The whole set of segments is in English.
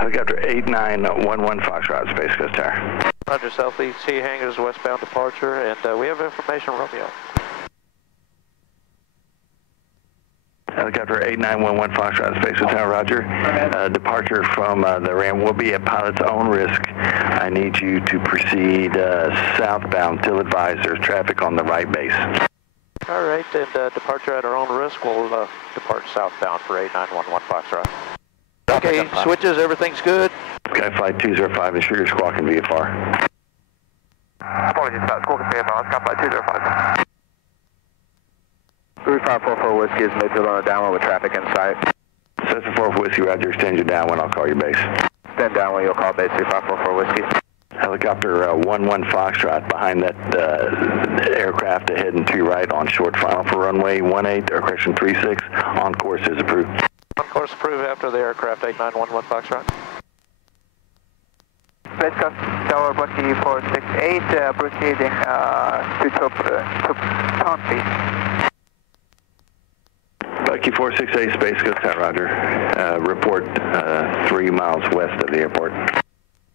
Helicopter 8911 Foxtrot, Space Coast Tower. Roger, Southeast Sea hangars, westbound departure, and we have information, Romeo. Helicopter 8911 Foxtrot, Space Coast Tower, Roger. Departure from the RAM will be at pilot's own risk. I need you to proceed southbound till advised there's traffic on the right base. All right, and departure at our own risk. We'll depart southbound for 8911 Foxtrot. Okay, switches, everything's good. Skyflight 205, ensure your squawking VFR. Apologies, squawking VFR, Skyflight 205. 3544 Whiskey is midfield on the downwind with traffic in sight. Cessna 4 for Whiskey, Roger, extend your downwind, I'll call your base. Extend downwind, you'll call base 3544 Whiskey. Helicopter 11 Foxtrot, behind that aircraft ahead and to your right on short final for runway 18, or correction 36, on course is approved. On course approved after the aircraft 8911 Foxtrot. Space Coast Tower, Bucky 468, proceeding to town, please. Bucky 468, Space Coast Tower, Roger. Report 3 miles west of the airport.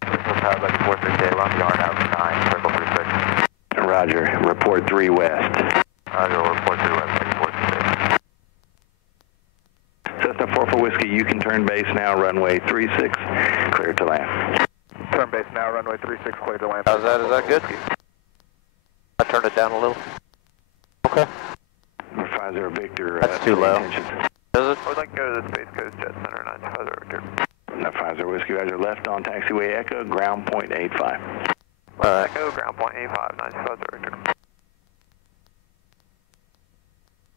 Bucky 468, along yard out 9, circle 36. Roger, report 3 west. Roger, report 3 west, Bucky 468. Cessna 4 for Whiskey, you can turn base now, runway 36, clear to land. Turn base now, runway 36, clear to land. How's that? Is that good? I turn it down a little. Okay. 50 Victor. That's too low. Is it? I would like to go to the Space Coast Jet Center, 950 Victor. 50 Whiskey, Roger, left on taxiway Echo, ground point 85. Echo, ground point 85, 950 Victor.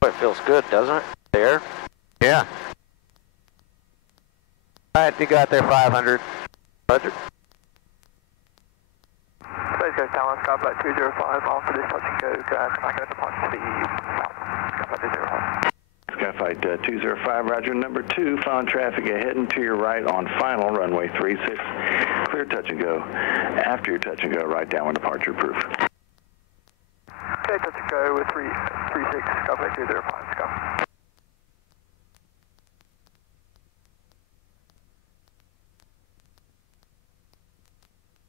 It feels good, doesn't it? There? Yeah. Alright, you got there 500. Roger. Space Coast Tower, Skyflight 205, all for this touch and go, back at the punch to the south. Skyflight 205. Skyflight 205, Roger, number 2, found traffic ahead and to your right on final, runway 36, clear touch and go. After your touch and go, right downwind departure proof. Okay, touch and go with 36, Skyflight 205, Sky.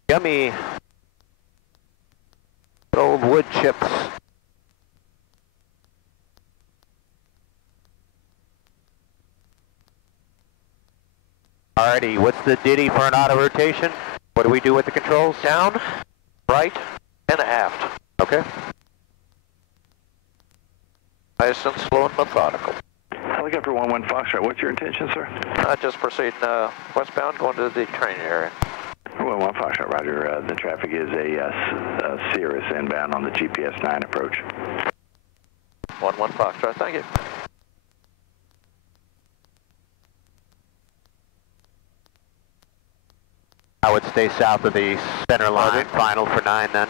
Yummy. Good old wood chips. Alrighty, what's the ditty for an auto rotation? What do we do with the controls? Down, right, and aft. Okay. Nice and slow and methodical. Helicopter 11 Foxtrot, what's your intention, sir? Just proceeding westbound, going to the training area. 11 Foxtrot, Roger. The traffic is a Cirrus inbound on the GPS 9 approach. 11 Foxtrot, thank you. I would stay south of the center line, final for 9 then.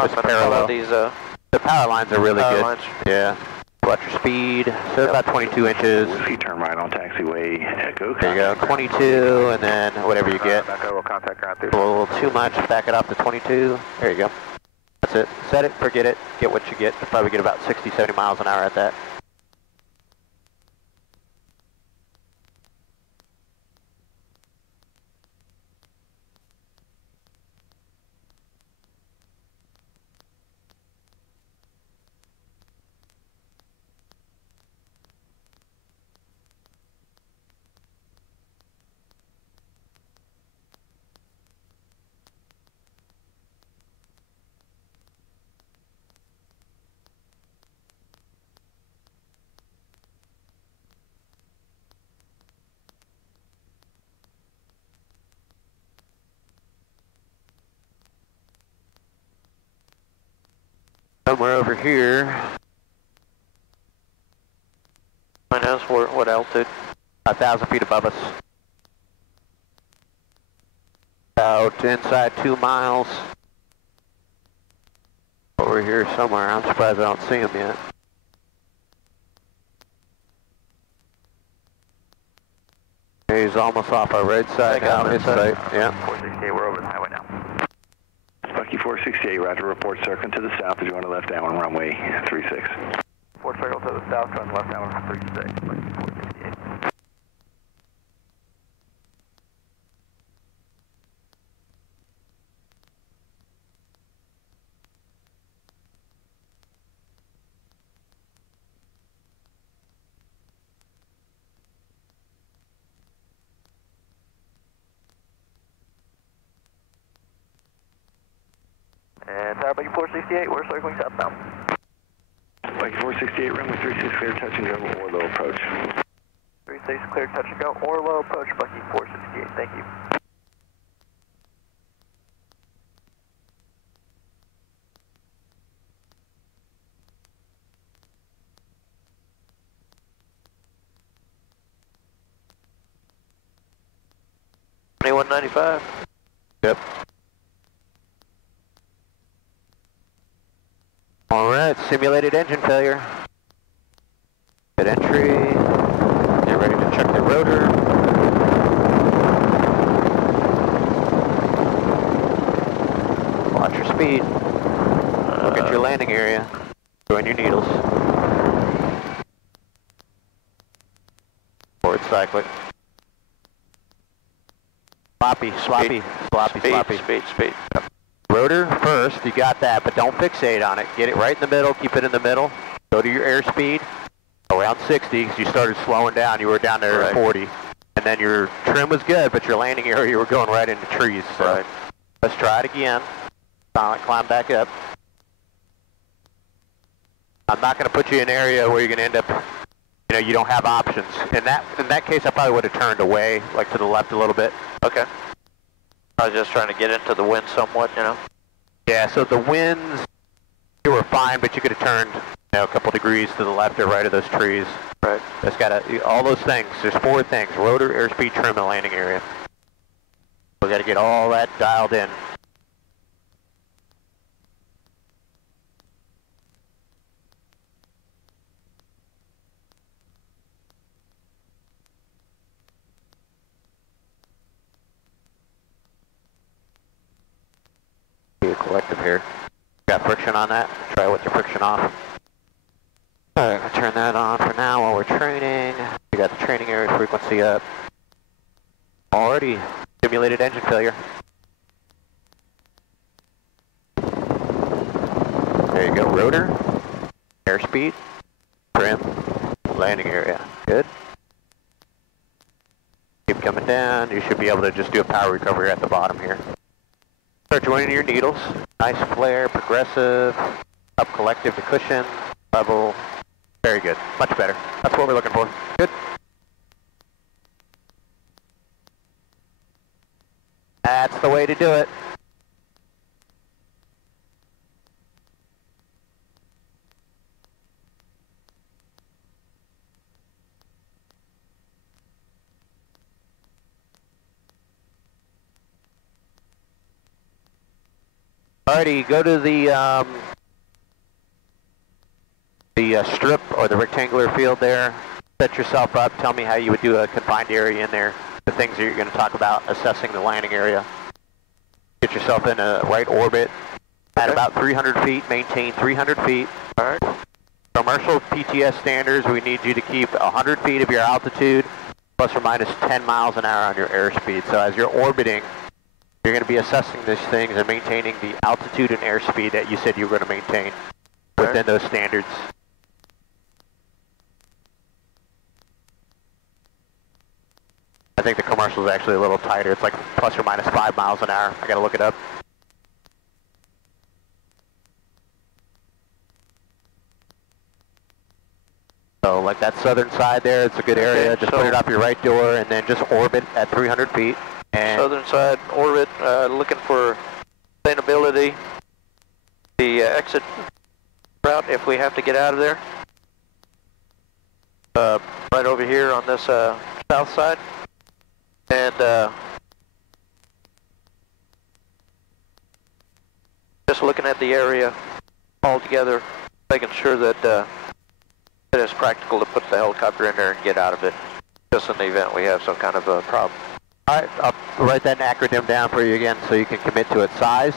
Just parallel. These, the power lines are really good. lines. Yeah. Watch your speed. So about 22 inches. Whiskey, turn right on taxiway Echo. There you go. 22, and then whatever you get. Back over, contact ground 2. A little too much. Back it up to 22. There you go. That's it. Set it, forget it. Get what you get. You'll probably get about 60, 70 miles an hour at that. Somewhere over here. Find us what altitude? 1,000 feet above us. About inside 2 miles. Over here somewhere. I'm surprised I don't see him yet. He's almost off our right side now. His sight. Yeah. 468, we're over the highway now. Bucky 468, Roger, report circling to the south as you want to left down on runway 36. Port circle to the south, going left down on 36, Bucky 468. And Tower Bucky 468, we're circling southbound. Bucky 468, runway 36 clear, touch and go, or low approach. 36 clear, touch and go, or low approach, Bucky 468, thank you. $21.95. Yep. All right, simulated engine failure. Good entry. Get ready to check the rotor. Watch your speed. Look at your landing area. Join your needles. Forward cyclic. Sloppy. Speed. Yep. Rotor first, you got that, but don't fixate on it. Get it right in the middle, keep it in the middle. Go to your airspeed, around 60, because you started slowing down. You were down there at 40. And then your trim was good, but your landing area, you were going right into trees. So let's try it again. Climb back up. I'm not going to put you in an area where you're going to end up, you don't have options. In that case, I probably would have turned away, like to the left a little bit. Okay. I was just trying to get into the wind somewhat, Yeah, so the winds, you were fine, but you could have turned, a couple degrees to the left or right of those trees. Right. Just all those things. There's 4 things: rotor, airspeed, trim, and landing area. We got to get all that dialed in. Collective here. Got friction on that? Try it with your friction off. Alright, we'll turn that on for now while we're training. We got the training area frequency up. Already simulated engine failure. There you go, rotor, airspeed, trim, landing area. Good. Keep coming down. You should be able to just do a power recovery at the bottom here. Start joining your needles. Nice flare, progressive, up collective to cushion, level. Very good. Much better. That's what we're looking for. Good. That's the way to do it. Alrighty, go to the strip or the rectangular field there. Set yourself up. Tell me how you would do a confined area in there. The things that you're going to talk about, assessing the landing area. Get yourself in a right orbit at about 300 feet. Maintain 300 feet. Alright. Commercial PTS standards, we need you to keep 100 feet of your altitude plus or minus 10 miles an hour on your airspeed. So as you're orbiting, you're going to be assessing these things and maintaining the altitude and airspeed that you said you were going to maintain within those standards. I think the commercial is actually a little tighter. It's like plus or minus 5 miles an hour. I got to look it up. So like that southern side there, it's a good area. Just put it up your right door and then just orbit at 300 feet. And southern side orbit, looking for sustainability. The exit route if we have to get out of there. Right over here on this south side. And just looking at the area altogether, making sure that it's practical to put the helicopter in there and get out of it, just in the event we have some kind of a problem. All right, I'll write that acronym down for you again so you can commit to it. Size.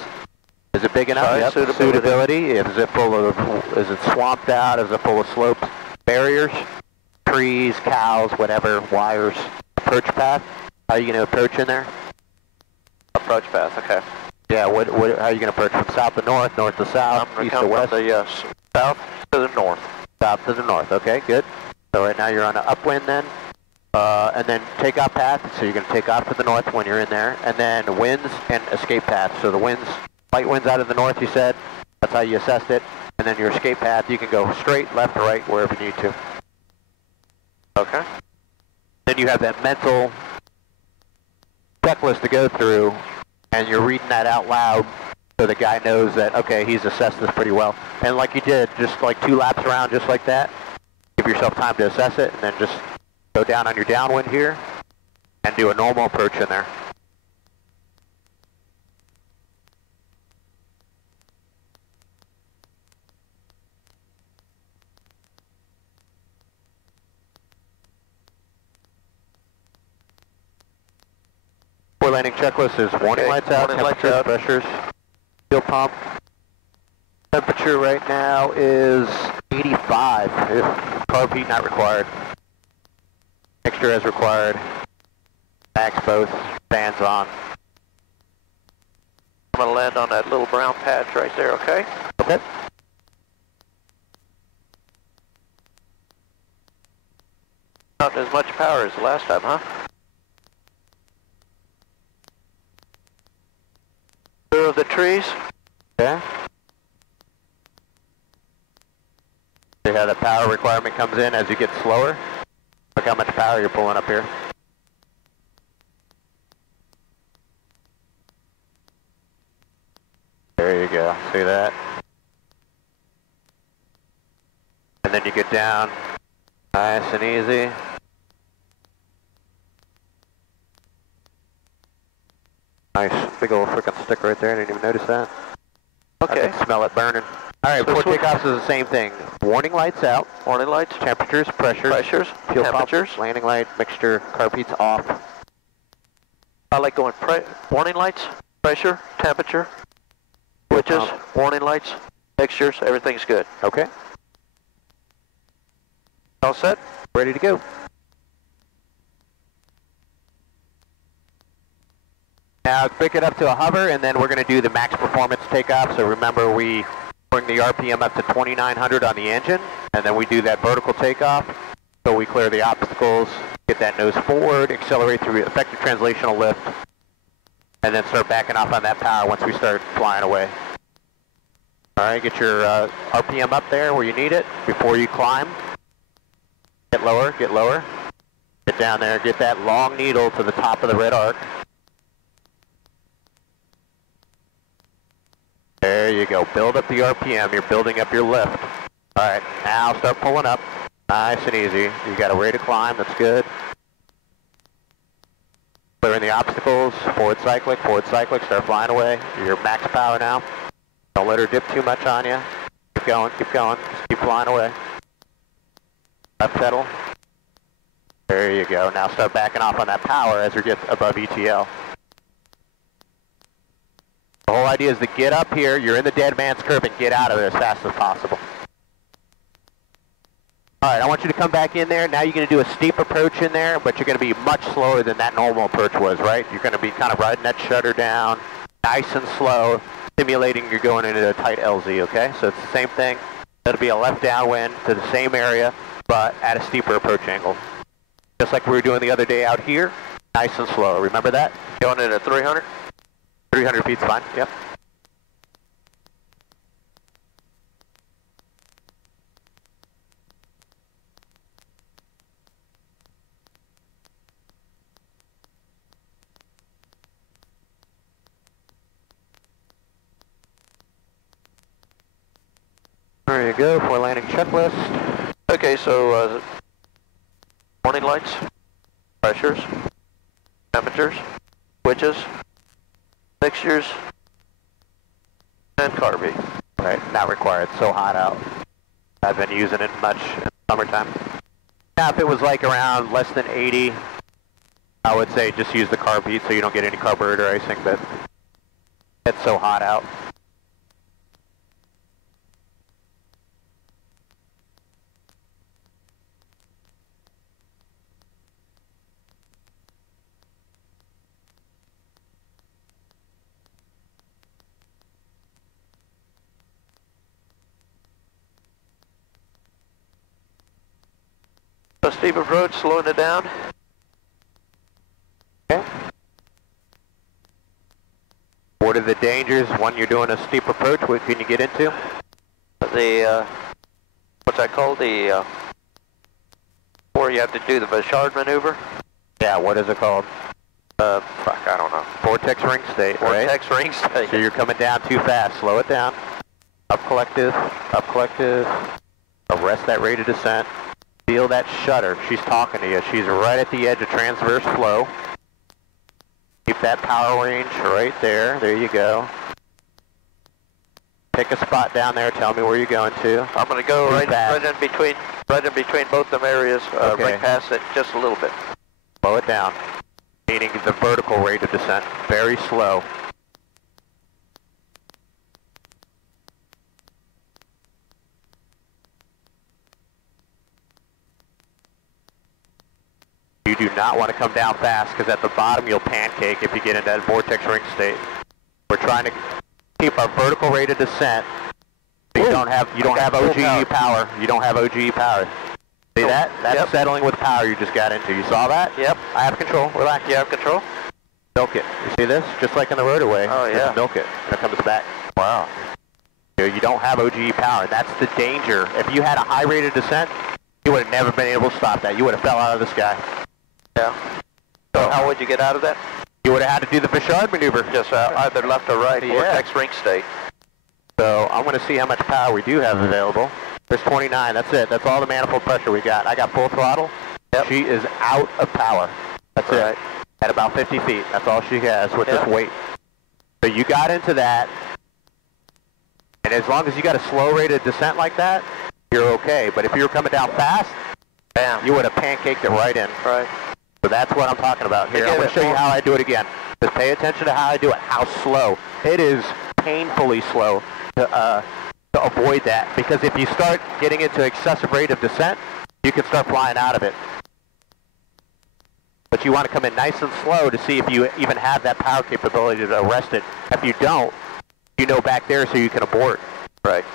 Is it big enough? Size, yep. Suitability. Is it swamped out? Is it full of slopes? Barriers, trees, cows, whatever, wires. Approach path. How are you going to approach in there? Approach path, okay. Yeah, how are you going to approach from south to north, north to south, east to west? From the south to the north. South to the north, okay, good. So right now you're on an upwind then. And then takeoff path, so you're going to take off to the north when you're in there. And then winds and escape path. So the winds light winds out of the north, you said. That's how you assessed it. And then your escape path, you can go straight, left, or right, wherever you need to. Okay. Then you have that mental checklist to go through, and you're reading that out loud so the guy knows that, okay, he's assessed this pretty well. And like you did, just like 2 laps around just like that, give yourself time to assess it, and then just go down on your downwind here and do a normal approach in there. Before landing checklist is warning lights out, temperatures, pressures, fuel pump. Temperature right now is 85. Carb heat not required. Mixture as required. Max both. Fans on. I'm going to land on that little brown patch right there, okay? Okay. Not as much power as the last time, huh? Clear of the trees. Okay. See how the power requirement comes in as you get slower? Look how much power you're pulling up here. There you go, see that? And then you get down, nice and easy. Nice, big old frickin' stick right there, I didn't even notice that. Okay. I can smell it burning. Alright, before takeoffs is the same thing. Warning lights out. Warning lights. Temperatures, pressures, fuel temperatures. pump, landing light, mixture, carb heat's off. I like going warning lights, pressure, temperature, switches, warning lights, mixtures, everything's good. Okay. All set? Ready to go. Now pick it up to a hover, and then we're going to do the max performance takeoff. So remember, we bring the RPM up to 2,900 on the engine, and then we do that vertical takeoff. So we clear the obstacles, get that nose forward, accelerate through effective translational lift, and then start backing off on that power once we start flying away. All right, get your RPM up there where you need it before you climb. Get lower, get lower. Get down there, get that long needle to the top of the red arc. There you go. Build up the RPM. You're building up your lift. All right, now start pulling up. Nice and easy. You got a rate of climb. That's good. Clearing the obstacles. Forward cyclic. Start flying away. You're max power now. Don't let her dip too much on you. Keep going. Keep going. Just keep flying away. Left pedal. There you go. Now start backing off on that power as you get above ETL. The whole idea is to get up here, you're in the dead man's curve, and get out of it as fast as possible. Alright, I want you to come back in there. Now you're going to do a steep approach in there, but you're going to be much slower than that normal approach was, right? You're going to be kind of riding that shutter down, nice and slow, simulating you're going into a tight LZ, okay? So it's the same thing. It'll be a left downwind to the same area, but at a steeper approach angle. Just like we were doing the other day out here, nice and slow. Remember that? Going into 300? 300 feet's fine, yep. There you go, for landing checklist. Okay, so warning lights, pressures, temperatures, switches, mixtures, and carb heat. Right, not required. So hot out. I've been using it much in the summertime. Now, if it was like around less than 80, I would say just use the carb heat so you don't get any carburetor icing, but it's so hot out. A steep approach, slowing it down. Okay. What are the dangers when you're doing a steep approach? What can you get into? The, what's that called? The, where you have to do the Vachard maneuver? Yeah, what is it called? Fuck, I don't know. Vortex ring state, right? Vortex ring state. So you're coming down too fast. Slow it down. Up collective, up collective. Arrest that rate of descent. Feel that shudder. She's talking to you. She's right at the edge of transverse flow. Keep that power range right there. There you go. Pick a spot down there. Tell me where you're going to. I'm going to go right in between both them areas, Okay. right past it, just a little bit. Slow it down. Meaning the vertical rate of descent. Very slow. You do not want to come down fast because at the bottom you'll pancake if you get into that vortex ring state. We're trying to keep our vertical rate of descent. So you don't have OGE power. You don't have OGE power. See that? That's settling with power you just got into. You saw that? Yep. I have control. Relax. You have control? Milk it. You see this? Just like in the roadway. Oh, yeah. Just milk it. And it comes back. Wow. You don't have OGE power. That's the danger. If you had a high rate of descent, you would have never been able to stop that. You would have fell out of the sky. Yeah. So how would you get out of that? You would have had to do the Vachard maneuver. Just either left or right, vortex ring state. So I'm going to see how much power we do have available. There's 29. That's it. That's all the manifold pressure we got. I got full throttle. Yep. She is out of power. That's it. At about 50 feet. That's all she has with this weight. So you got into that. And as long as you got a slow rate of descent like that, you're okay. But if you were coming down fast, bam, you would have pancaked it right in. Right. So that's what I'm talking about here. I'm going to show you how I do it again. Just pay attention to how I do it, how slow. It is painfully slow to avoid that, because if you start getting into excessive rate of descent, you can start flying out of it. But you want to come in nice and slow to see if you even have that power capability to arrest it. If you don't, you know back there so you can abort. Right.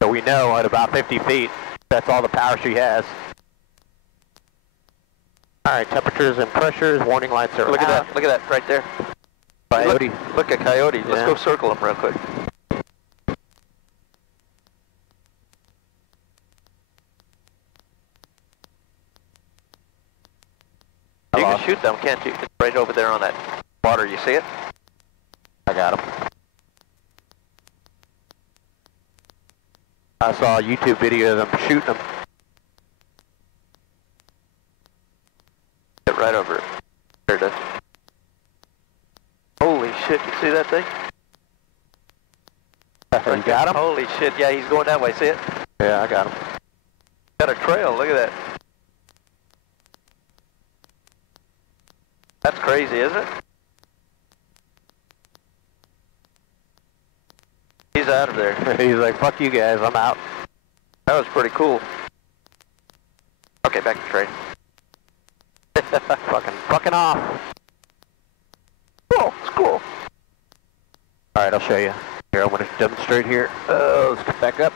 So we know at about 50 feet, that's all the power she has. All right, temperatures and pressures, warning lights are Look out. at that, look at that, right there. Coyote. Look at Coyote. Let's go circle him real quick. You can shoot them, can't you? It's right over there on that water. You see it? I got him. I saw a YouTube video of them shooting them. Get right over it. There it is. Holy shit, you see that thing? You got him? Holy shit, yeah, he's going that way, see it? Yeah, I got him. Got a trail, look at that. That's crazy, isn't it? He's out of there. He's like, fuck you guys, I'm out. That was pretty cool. Okay, back to trade. fucking off. Cool, it's cool. Alright, I'll show you. Here, I'm going to demonstrate here. Let's get back up.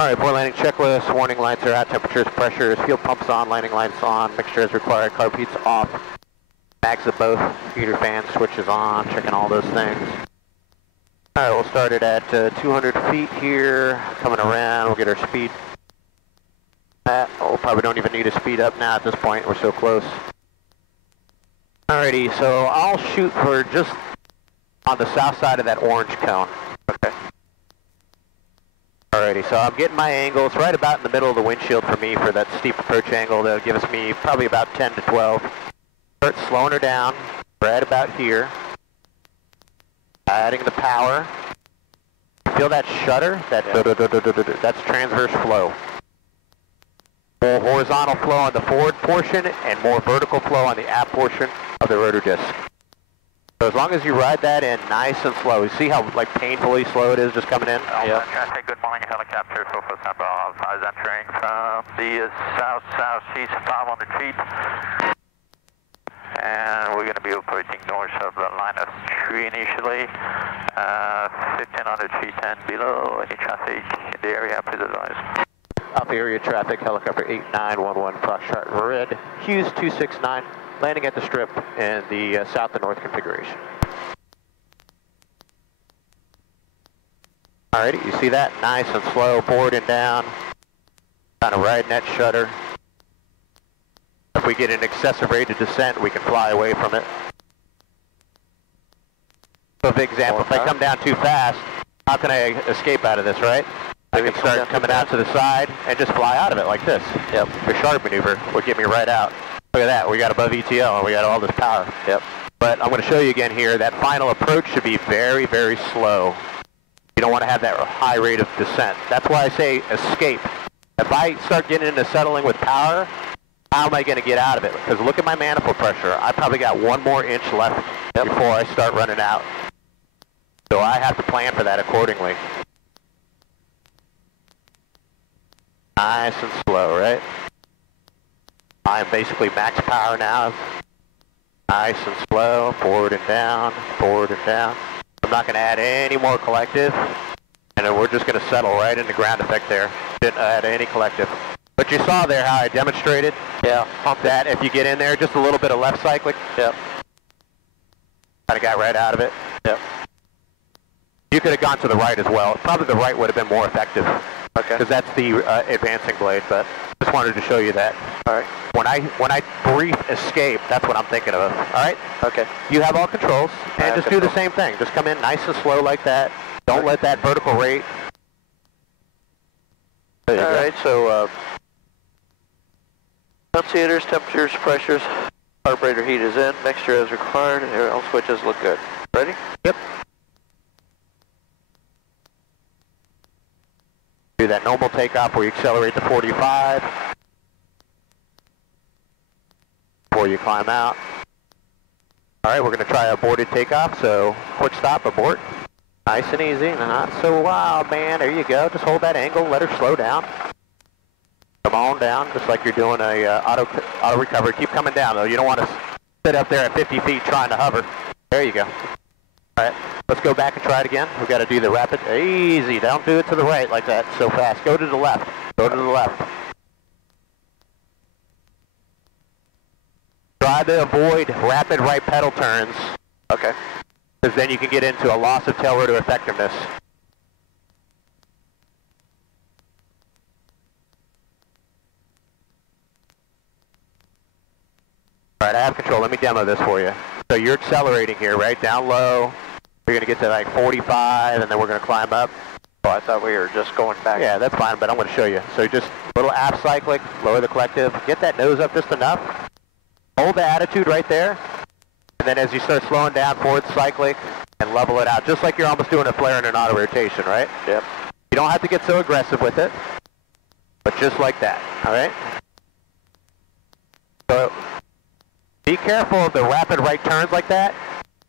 Alright, before landing checklist, warning lights are out, temperatures, pressures, fuel pumps on, landing lights on, mixture as required, carb heats off, mags of both, heater fan switches on, checking all those things. Alright, we'll start it at 200 feet here, coming around, we'll get our speed. Probably don't even need to speed up now at this point, we're so close. Alrighty, so I'll shoot for just on the south side of that orange cone. Okay. Alrighty, so I'm getting my angle. It's right about in the middle of the windshield for me for that steep approach angle. That'll give us me probably about 10 to 12. Start slowing her down, right about here. Adding the power. Feel that shudder? That's transverse flow. More horizontal flow on the forward portion and more vertical flow on the aft portion of the rotor disc. So as long as you ride that in nice and slow, you see how like painfully slow it is just coming in? Yeah. Good morning, helicopter, Sulfur Number Alpha is entering from the south-southeast 500 feet. And we're going to be approaching north of the line of tree initially, 1,500 feet and below. Any traffic in the area, please advise. Takeoff area traffic, helicopter 8911 Foxtrot Red, Hughes 269, landing at the strip in the south and north configuration. Alrighty, you see that? Nice and slow, forward and down, kind of riding that shutter. If we get an excessive rate of descent, we can fly away from it. So, for example, if I come down too fast, how can I escape out of this, right? I can start coming out to the side and just fly out of it like this. Yep. The sharp maneuver would get me right out. Look at that, we got above ETL and we got all this power. Yep. But I'm going to show you again here, that final approach should be very, very slow. You don't want to have that high rate of descent. That's why I say escape. If I start getting into settling with power, how am I going to get out of it? Because look at my manifold pressure. I probably got 1 more inch left before I start running out. So I have to plan for that accordingly. Nice and slow, right? I'm basically max power now. Nice and slow, forward and down, forward and down. I'm not going to add any more collective, and then we're just going to settle right in the ground effect there. Didn't add any collective. But you saw there how I demonstrated that if you get in there, just a little bit of left cyclic. Yep. Kind of got right out of it. Yep. You could have gone to the right as well. Probably the right would have been more effective. Okay. Because that's the advancing blade, but just wanted to show you that. All right. When I brief escape, that's what I'm thinking of. All right? Okay. You have all controls, and just do the same thing. Just come in nice and slow like that. Don't let that vertical rate. All right, so annunciators, temperatures, pressures, carburetor heat is in, mixture as required, and all switches look good. Ready? Yep. Do that normal takeoff where you accelerate to 45 before you climb out. All right, we're going to try a boarded takeoff, so quick stop, abort. Nice and easy, not so wild, man. There you go. Just hold that angle, let her slow down. Come on down, just like you're doing a auto recovery. Keep coming down, though. You don't want to sit up there at 50 feet trying to hover. There you go. All right, let's go back and try it again. We've got to do the rapid. Easy, don't do it to the right like that so fast. Go to the left. Go to the left. Try to avoid rapid right pedal turns. Okay. Because then you can get into a loss of tail rotor effectiveness. All right, I have control. Let me demo this for you. So you're accelerating here, right? Down low. You're going to get to like 45, and then we're going to climb up. Oh, I thought we were just going back. Yeah, that's fine, but I'm going to show you. So just a little aft cyclic, lower the collective. Get that nose up just enough. Hold the attitude right there. And then as you start slowing down, forward cyclic, and level it out. Just like you're almost doing a flare in an auto rotation, right? Yep. You don't have to get so aggressive with it, but just like that, all right? So be careful of the rapid right turns like that,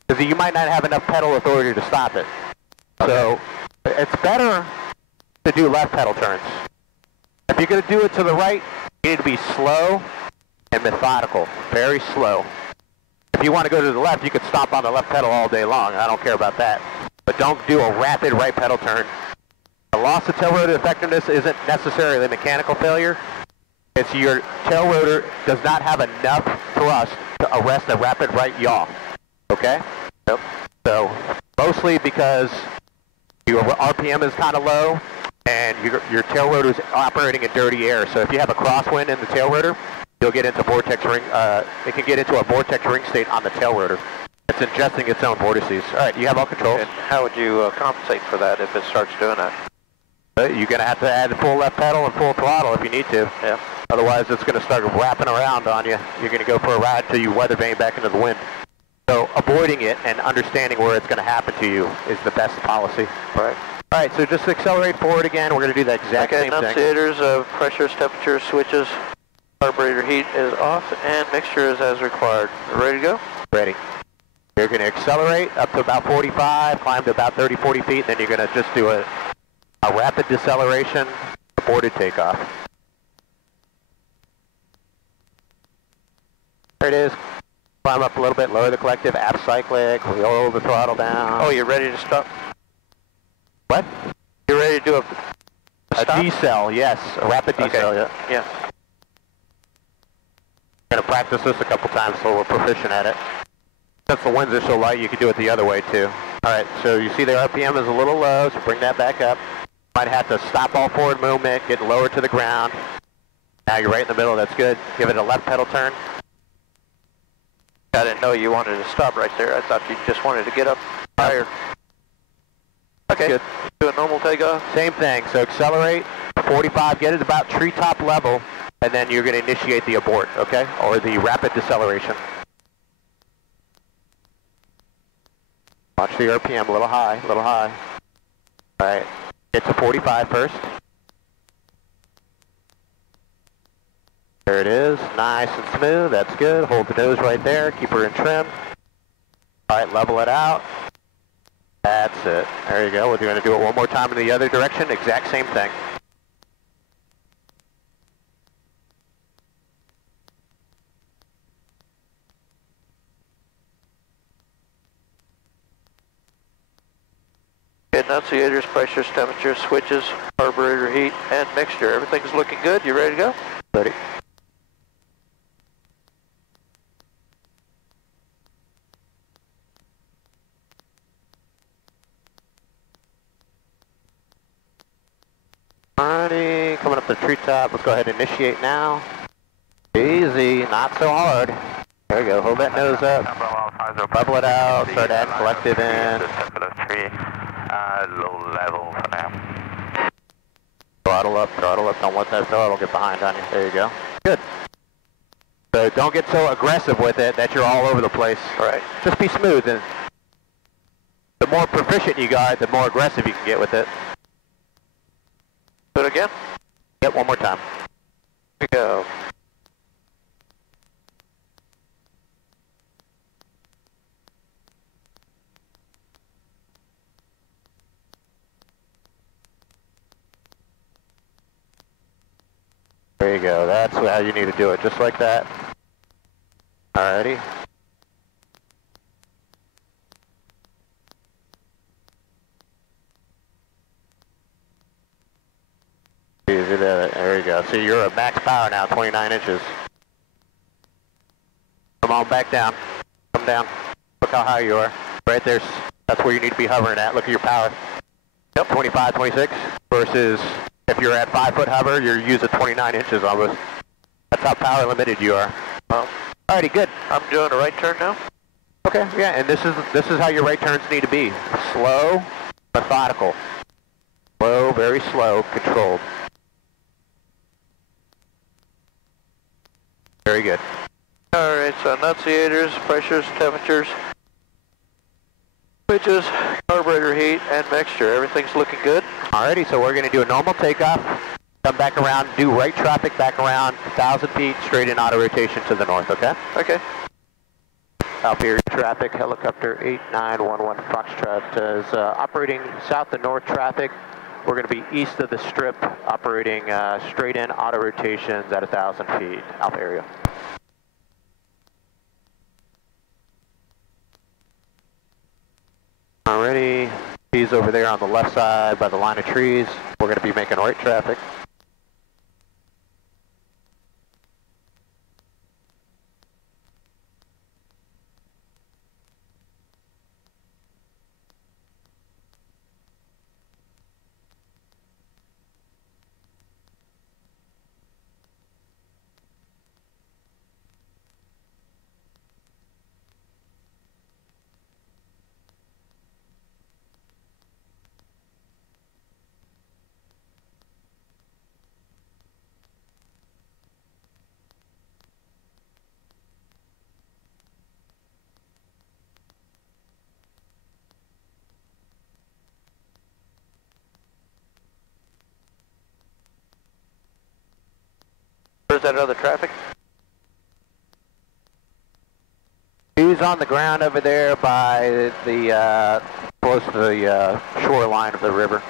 because you might not have enough pedal authority to stop it. Okay. So it's better to do left pedal turns. If you're going to do it to the right, you need to be slow and methodical, very slow. If you want to go to the left, you could stomp on the left pedal all day long. I don't care about that. But don't do a rapid right pedal turn. The loss of tail rotor effectiveness isn't necessarily a mechanical failure. It's your tail rotor does not have enough thrust to arrest a rapid right yaw. Okay? Yep. So mostly because your RPM is kind of low and your tail rotor is operating in dirty air. So if you have a crosswind in the tail rotor, you'll get into vortex ring. It can get into a vortex ring state on the tail rotor. It's ingesting its own vortices. All right, you have all controls. And how would you compensate for that if it starts doing that? You're going to have to add the full left pedal and full throttle if you need to. Yeah. Otherwise, it's going to start wrapping around on you. You're going to go for a ride till you weather vane back into the wind. So avoiding it and understanding where it's going to happen to you is the best policy. Right. All right, so just accelerate forward again. We're going to do the exact same thing. Annunciators, pressures, temperatures, switches. Carburetor heat is off and mixture is as required. Ready to go? Ready. You're going to accelerate up to about 45, climb to about 30, 40 feet, then you're going to just do a rapid deceleration, boarded takeoff. There it is. Climb up a little bit, lower the collective, aft cyclic, roll the throttle down. Oh, you're ready to stop? What? You're ready to do a decel, yes. A rapid decel, okay. Yeah. We're going to practice this a couple times so we're proficient at it. Since the winds are so light, you can do it the other way too. Alright, so you see the RPM is a little low, so bring that back up. Might have to stop all forward movement, get lower to the ground. Now you're right in the middle, that's good. Give it a left pedal turn. I didn't know you wanted to stop right there. I thought you just wanted to get up higher. Okay, good. Do a normal takeoff. Same thing, so accelerate, 45, get it about treetop level, and then you're going to initiate the abort, okay? Or the rapid deceleration. Watch the RPM, a little high, a little high. Alright, get to 45 first. There it is, nice and smooth, that's good. Hold the nose right there, keep her in trim. Alright, level it out. That's it, there you go. We're going to do it one more time in the other direction, exact same thing. Enunciators, pressures, temperatures, switches, carburetor heat, and mixture. Everything's looking good. You ready to go? Ready. Alrighty, coming up the treetop. Let's go ahead and initiate now. Easy, not so hard. There we go, hold that nose up. Bubble it out, start adding collective in. Low level for now. Throttle up, don't let that throttle get behind on you. There you go. Good. So don't get so aggressive with it that you're all over the place. Right. Just be smooth, and the more proficient you got, the more aggressive you can get with it. Do it again? Yep, one more time. Here we go. There you go, that's how you need to do it, just like that. Alrighty. Easy there you go. See, you're at max power now, 29 inches. Come on, back down. Come down. Look how high you are. Right there, that's where you need to be hovering at. Look at your power. Yep, 25, 26 versus... If you're at 5-foot hover, you're using 29 inches almost. That's how power limited you are. Well, alrighty, good. I'm doing a right turn now. Okay, yeah, and this is how your right turns need to be. Slow, methodical. Slow, very slow, controlled. Very good. Alright, so enunciators, pressures, temperatures, switches, carburetor heat, and mixture. Everything's looking good. Alrighty, so we're going to do a normal takeoff, come back around, do right traffic back around 1,000 feet, straight in auto rotation to the north, okay? Okay. Alpha area traffic, helicopter 8911 Foxtrot is operating south to north traffic. We're going to be east of the strip, operating straight in auto rotations at 1,000 feet, Alpha area. Alrighty. He's over there on the left side by the line of trees. We're going to be making right traffic. Where's that other traffic? He's on the ground over there by the, close to the shoreline of the river.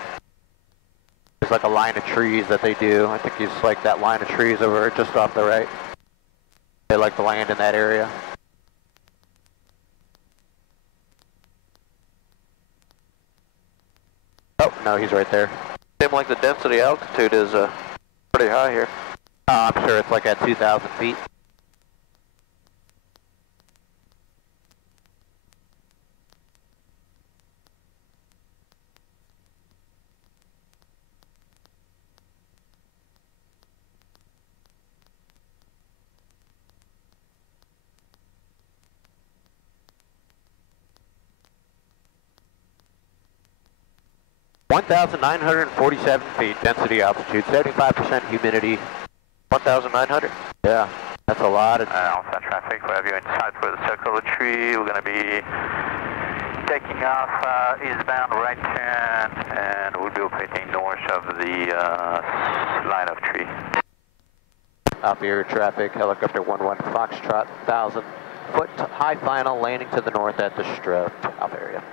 There's like a line of trees that they do. I think he's like that line of trees over just off the right. They like to land in that area. Oh, no, he's right there. Seems like the density altitude is pretty high here. I'm sure it's like at 2,000 feet. (1,947 feet, density altitude, 75% humidity. 1,900? Yeah, that's a lot of... Alpha traffic, we have you inside for the circle of the tree. We're going to be taking off eastbound right turn, and we'll be operating north of the line of tree. Alpha air traffic, helicopter 11 Foxtrot, 1,000 foot high final, landing to the north at the Stroke, Alpha area.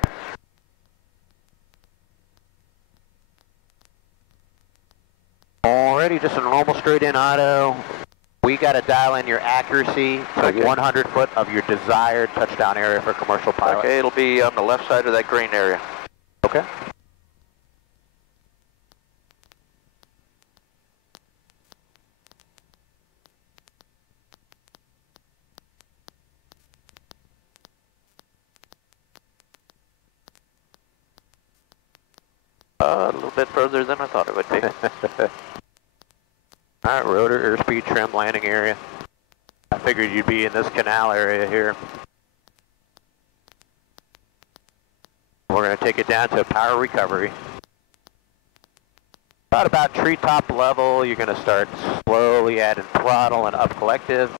Alrighty, just a normal straight-in auto. We got to dial in your accuracy to 100 foot of your desired touchdown area for commercial pilot. Okay, it'll be on the left side of that green area. Okay. A little bit further than I thought it would be. Alright, rotor, airspeed, trim, landing area. I figured you'd be in this canal area here. We're going to take it down to power recovery. About treetop level, you're going to start slowly adding throttle and up collective.